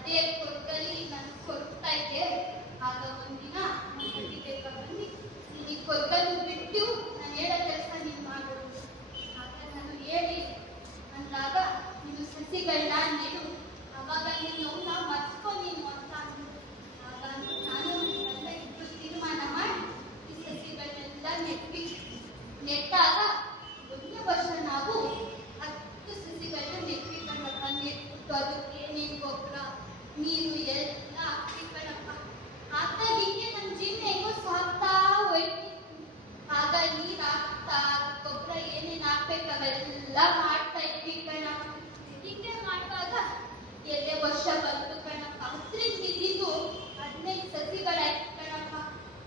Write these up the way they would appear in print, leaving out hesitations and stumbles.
ಅದೇ ಕೊಡ್ಕಲಿ ನಾನು ಕೊಡ್ತಾ ಇದ್ದೆ. ಆಗ ಒಂದಿನ ಬಂದು ಈ ಕೊಡ್ಕಲು ಬಿಟ್ಟು ನಾನು ಹೇಳೋ ಕೆಲಸ ನೀನು ಮಾಡೋದು. ಆಗ ನಾನು ಹೇಳಿ ಅಂದಾಗ ನೀನು ಸಸಿಗಳನ್ನ ನೀನು ಅವಾಗ ನೀನು ಅವನ್ನ ಮರ್ಸ್ಕೊ ನೀನು ಅಂತ ಅಂದ್ರು. ಆಗ ನಾನು ನನ್ನ ಇಬ್ಬರು ತೀರ್ಮಾನ ಮಾಡಿ ಈ ಸಸಿಗಳನ್ನೆಲ್ಲ ನೆಟ್ವಿ. ನೆಟ್ಟಾಗ ಒಂದೇ ವರ್ಷ ನಾವು 10 ಸಸಿಗಳನ್ನ ನೆಟ್ವಿ ಕಣಪ್ಪ. ನೆಟ್ಬಿಟ್ಟು ಅದಕ್ಕೆ ಏನೇನು ಗೊಬ್ಬರ ನೀರು ಎಲ್ಲ ಹಾಕ್ತಿ ಕಣಪ್ಪ. ಹಾಗೆ ನಮ್ಮ ಜೀವನ ಹೆಂಗೋ ಸಾಕ್ತಾ ಹೋಯ್ತು. ಆಗ ನೀರು ಹಾಕ್ತಾ ಗೊಬ್ಬರ ಏನೇನು ಹಾಕ್ಬೇಕು ಅವೆಲ್ಲ ಮಾಡ್ತಾ ಇದ್ವಿ ಕಣಪ್ಪ. ಹೀಗೆ ಮಾಡುವಾಗ ಎದೆ ವರ್ಷ ಬಂತು ಕಣಪ್ಪ. 10ರಿಂದ ಇದ್ದಿದ್ದು 15 ಸಸಿಗಳಾಯ್ತು ಕಣಪ್ಪ.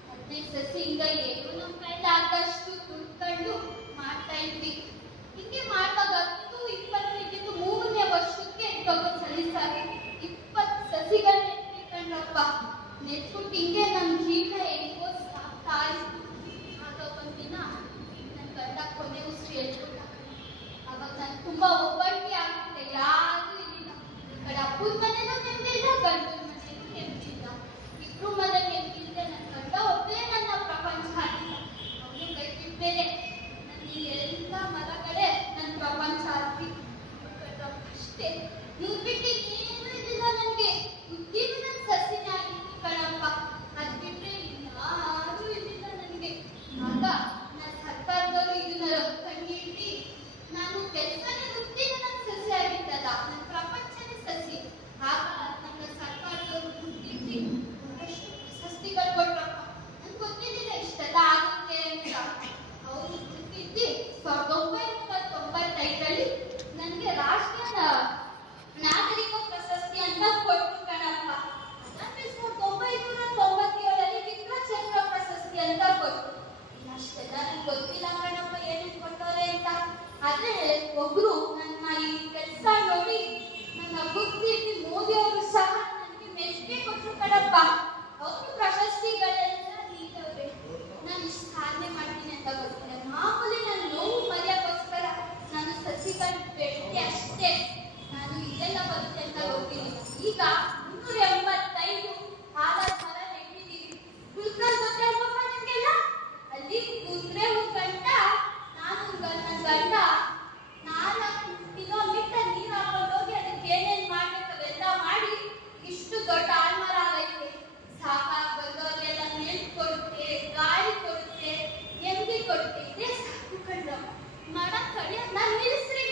15 ಸಸಿಯಿಂದ ಏನು ನಮ್ಮ ಕೈಲಿ ಆದಷ್ಟು ದುಡ್ಕೊಂಡು ಮಾಡ್ತಾ ಇದ್ವಿ. ಹಿಂಗೆ ಮಾಡುವಾಗ 10, 20 ಇದ್ದಿದ್ದು 3ನೇ ವರ್ಷಕ್ಕೆ ತಗೊಂಡು ಸಲೀಸಾಗಿ 20 ಸಸಿಗಳು ನೆಟ್ವಿ ಕಣಪ್ಪ. ನೆಟ್ಬಿಟ್ಟು ಹಿಂಗೆ ನಮ್ಮ ಜೀವನ ಹೆಂಗೋ ಸಾಕ್ತಾ ಇತ್ತು. ಆಗ ಒಂದಿನ ನನ್ನ ಗಂಡ ಕೊನೆ ಉಸಿರು ಹೇಳ್ಬಿಟ್ಟ. ಅವಾಗ ನಾನು ತುಂಬಾ ಒಬ್ಬಂಟಿ ಆಗ್ತಿದ್ದೆ, ಯಾರು ಇರಲಿಲ್ಲ. ಕಡೆ ಅಪ್ಪನ ಮನೆನೂ ನೆಮ್ಮದಿಲ್ಲ, ಗಂಡನ ಮನೆನೂ ನೆಮ್ಮದಿಲ್ಲ. ಇಬ್ರು ಮನೆ ನೆಮ್ಮದಿಲ್ಲದೆ ನನ್ನ ಗಂಡ ಒಬ್ಬೇ ನನ್ನ ಪ್ರಪಂಚ ಆಗಿಲ್ಲ. ಅವನು ಕೈ ಬಿಟ್ಬೇರೆ ನನ್ನ ಎಲ್ಲ ಮರಗಳೇ ನನ್ನ ಪ್ರಪಂಚ ಆಗಿ ಅಷ್ಟೇ. ಇವ್ರು ಬಿಟ್ಟು ಏನೂ ಇರಲಿಲ್ಲ ನನಗೆ. ಬುದ್ಧಿನೂ ನನ್ನ ಸಸಿನೇ ಆಗಿತ್ತು ಕಣಪ್ಪ. ಅದು ಬಿಟ್ರೆ ಯಾರೂ ಇರಲಿಲ್ಲ ನನಗೆ. ಆಗ ನನ್ನ ಸರ್ಕಾರದವರು ಇದನ್ನ ಕಂಡಿಡ್ದು ನಾನು ಕೆಲಸನೇ ವೃತ್ತಿನೇ ನನ್ನ ಸಸಿ ಆಗಿದ್ದಲ್ಲ, ನನ್ನ ಪ್ರಪಂಚನೇ ಸಸಿ. ಆಗ ನನ್ನ ಸರ್ಕಾರದವರು ಗುರ್ತಿಸಿ ಒಂದಷ್ಟು ಪ್ರಶಸ್ತಿಗಳು ಕೊಟ್ರಪ್ಪ. ನನ್ಗೆ ಗೊತ್ತಿದ್ದಿಲ್ಲ ಇಷ್ಟೆಲ್ಲ ಆಗುತ್ತೆ ಅಂತ. ಅವರು ಗುರ್ತಿಸಿ 1995ರಲ್ಲಿ ನನಗೆ ರಾಷ್ಟ್ರೀಯ ನಾಗರಿಕ ಪ್ರಶಸ್ತಿ ಅಂತ ಕೊಟ್ಟು ಕಣಪ್ಪ. ಅದಾದ್ಮೇಲೆ 1997ರಲ್ಲಿ ವಿಕ್ರಚಂದ್ರ ಪ್ರಶಸ್ತಿ ಅಂತ ಕೊಟ್ಟು. ಅಷ್ಟೆಲ್ಲ ನಂಗೆ ಗೊತ್ತಿಲ್ಲ ಕಣಪ್ಪ ಏನೇನು ಕೊಟ್ಟವ್ರೆ ಅಂತ. ಆದ್ರೆ ಒಬ್ರು ನನ್ನ ಈ ಕೆಲಸ ನೋಡಿ ನನ್ನ ಗುರ್ತಿಸಿ ಮೋದಿ ಅವರು ಸಹ ನನಗೆ ಮೆಚ್ಚುಗೆ ಕೊಟ್ಟರು ಕಣಪ್ಪ. ಅವರು ಪ್ರಶಸ್ತಿಗಳೆಲ್ಲ ನೀಡವ್ರೆ. ನಾನು ಇಷ್ಟು ಸಾಧನೆ ಮಾಡ್ತೀನಿ ಅಂತ ಗೊತ್ತಿಲ್ಲ. ಮಾಮೂಲಿ ನನ್ನ ನೋವು ಮರೆಯಕ್ಕೋಸ್ಕರ ನಾನು ಸಸಿಗಳು ಬೆಳೆದೆ ಅಷ್ಟೇ. ನಾನು ಇದೆಲ್ಲ ಬರುತ್ತೆ ಅಂತ ಗೊತ್ತಿಲ್ಲ. ಈಗ 385 ಆಲದ ಮರ ನೆಟ್ಟಿದ್ದೀವಿ. ಕುಲ್ಕಲ್ ಗೊತ್ತೇ ಅಲ್ವಪ್ಪ ನಿಮ್ಗೆಲ್ಲ? ಅಲ್ಲಿ ಕುದ್ರೆ ಗಂಟ ನಾನು ನನ್ನ ಗಂಡ 4 ಕಿಲೋಮೀಟರ್ ನೀರು ಹಾಕೊಂಡು ಹೋಗಿ ಅದಕ್ಕೆ ಏನೇನು ಮಾಡ್ಬೇಕು ಅವೆಲ್ಲ ಮಾಡಿ ಇಷ್ಟು ದೊಡ್ಡ ಆಲ್ಮರ ಆಗೈತೆ. ಸಾಕಾಗಿ ಬಂದವ್ರಿಗೆಲ್ಲ ನೆಲ್ ಕೊಡುತ್ತೆ, ಗಾಳಿ ಕೊಡುತ್ತೆ, ನೆಮ್ಮದಿ ಕೊಡುತ್ತೆ. ಇದೇ ಸಾಕು ಕಣ್ಣ. ಮರ ಕಡಿಯೋದು ನಾನು ನಿಲ್ಲಿಸ್ರಿ